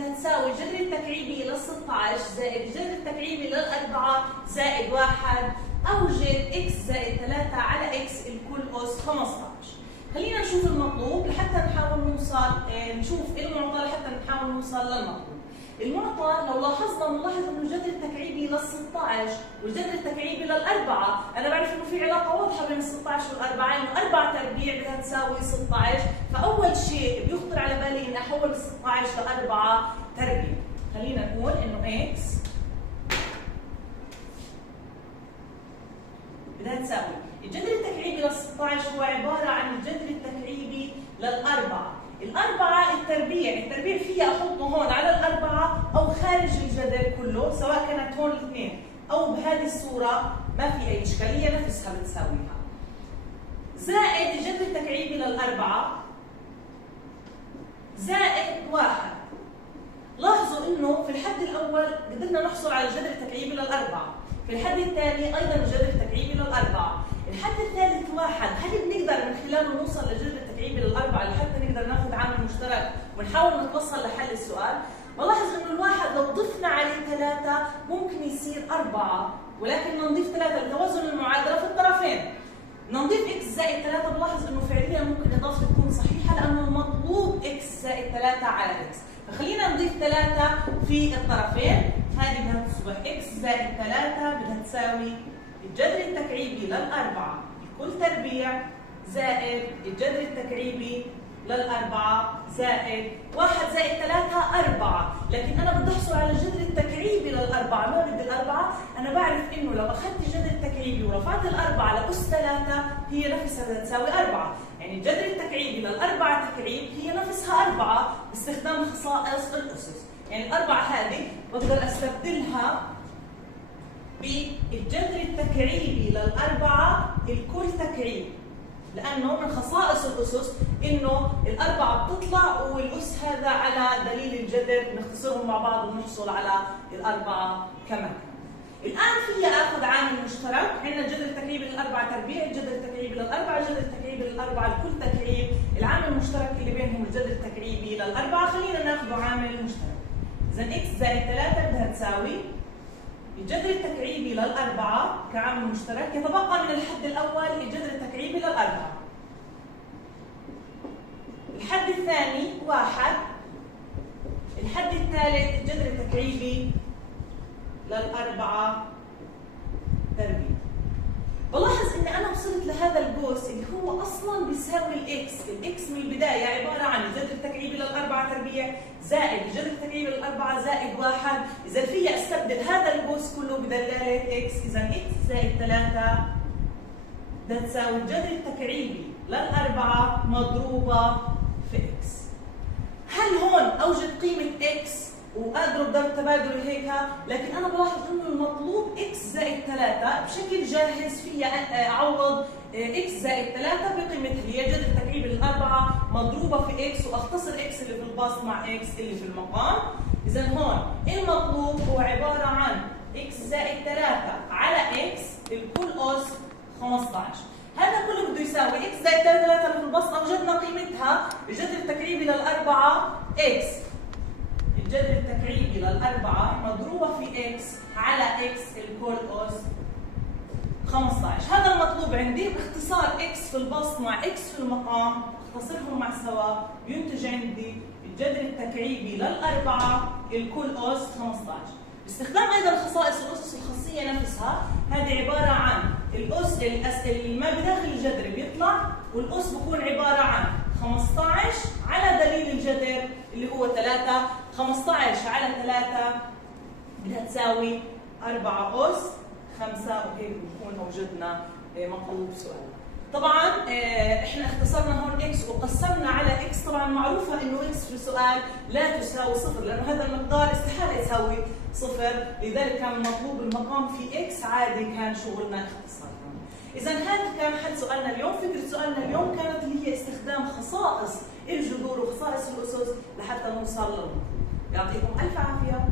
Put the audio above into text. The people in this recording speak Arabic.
بدها تساوي الجذر التكعيبي لل 16 زائد الجذر التكعيبي للأربعة زائد 1. أوجد إكس زائد 3 على إكس الكل أس 15. خلينا نشوف المطلوب لحتى نحاول نوصل، نشوف المعطى لحتى نحاول نوصل للمطلوب. المعطى لو لاحظنا بنلاحظ انه الجذر التكعيبي لل 16 والجذر التكعيبي للأربعة، أنا بعرف انه في علاقة واضحة بين ال 16 والأربعة، انه 4 تربيع بدها تساوي 16، فأول شيء بيخطر على بالي اني أحول ال 16 ل 4 تربيع. خلينا نقول انه إكس بدها تساوي الجذر التكعيبي لل 16 هو عبارة عن الجذر التكعيبي للأربعة. الأربعة التربيع فيها أحطه هون على الأربعة أو خارج الجذر كله، سواء كانت هون الاثنين أو بهذه الصورة ما في أي إشكالية، نفسها بتساويها. زائد الجذر التكعيبي للأربعة زائد 1. لاحظوا إنه في الحد الأول قدرنا نحصل على الجذر التكعيبي للأربعة، في الحد الثاني أيضا الجذر التكعيبي للأربعة، الحد الثالث 1. هل بنقدر من خلاله نوصل للجذر التكعيبي للأربعة لحتى نقدر ناخذ عامل مشترك ونحاول نتوصل لحل السؤال؟ بلاحظ انه الواحد لو ضفنا عليه 3 ممكن يصير 4، ولكن بدنا نضيف 3 لتوازن المعادلة في الطرفين. بدنا نضيف اكس زائد 3، بلاحظ انه فعليا ممكن اضافته تكون صحيحة لانه المطلوب اكس زائد 3 على اكس، فخلينا نضيف 3 في الطرفين. هذه بدها تصبح اكس زائد 3 بدها تساوي الجذر التكعيبي للأربعة الكل تربيع زائد الجذر التكعيبي للأربعة زائد 1 زائد 3 4، لكن أنا بدي أحصل على الجذر التكعيبي للأربعة، ما بدي الأربعة، أنا بعرف إنه لو أخذت الجذر التكعيبي ورفعت الأربعة لأس 3 هي نفسها بدها تساوي 4، يعني الجذر التكعيبي للأربعة تكعيب هي نفسها 4 باستخدام خصائص الأسس، يعني الأربعة هذه بقدر أستبدلها بالجذر التكعيبي للأربعة الكل تكعيب، لأنه من خصائص الأسس إنه الأربعة بتطلع والأس هذا على دليل الجذر بنختصرهم مع بعض وبنحصل على الأربعة كمان. الآن فيها آخذ عامل مشترك، عندنا الجذر التكعيبي للأربعة تربيع، الجذر التكعيبي للأربعة، الجذر التكعيبي للأربعة الكل تكعيب، العامل المشترك اللي بينهم الجذر التكعيبي للأربعة، خلينا ناخذه عامل مشترك. إذا إكس زائد 3 بدها تساوي الجذر التكعيبي للأربعة كعامل مشترك، يتبقى من الحد الأول الجذر التكعيبي للأربعة. الحد الثاني 1، الحد الثالث الجذر التكعيبي للأربعة تربيع. بلاحظ إني أنا وصلت لهذا القوس اللي هو أصلاً بيساوي الإكس من البداية عبارة عن الجذر التكعيبي للأربعة تربيع زائد الجذر التكعيبي للأربعة زائد 1، إذا فيها أستبدل هذا القوس كله بدلالة إكس، إذا إكس زائد 3 بدها تساوي الجذر التكعيبي للأربعة مضروبة في إكس. هل هون أوجد قيمة إكس واضرب ضرب تبادل هيك؟ لكن انا بلاحظ انه المطلوب اكس زائد 3 بشكل جاهز فيها اعوض اكس زائد 3 بقيمتها اللي هي جذر التكعيبي للأربعة مضروبه في اكس، واختصر اكس اللي في البسط مع اكس اللي في المقام. اذا هون المطلوب هو عباره عن اكس زائد 3 على اكس الكل اس 15. هذا كله بده يساوي اكس زائد 3 اللي في البسط اوجدنا قيمتها الجذر التكعيبي للأربعة اكس، الجذر التكعيبي للأربعة مضروبة في إكس على إكس الكل أس 15. هذا المطلوب عندي باختصار إكس في البسط مع إكس في المقام، اختصرهم مع سوا ينتج عندي الجذر التكعيبي للأربعة الكل أس 15. باستخدام أيضا خصائص الأسس الخاصية نفسها، هذه عبارة عن الأس ما بداخل الجذر بيطلع، والأس بكون عبارة عن 15 على دليل الجذر اللي هو 3، 15 على 3 بدها تساوي 4 أس 5، وهيك بنكون وجدنا مطلوب سؤال. طبعا احنا اختصرنا هون اكس وقسمنا على اكس، طبعا معروفه انه اكس في السؤال لا تساوي صفر، لانه هذا المقدار استحاله يساوي صفر، لذلك كان المطلوب المقام في اكس عادي، كان شغلنا اختصار. إذا هذا كان حل سؤالنا اليوم. فكرة سؤالنا اليوم كانت اللي هي استخدام خصائص الجذور وخصائص الأسس لحتى نوصل للمطلوب. يعطيكم ألف عافية.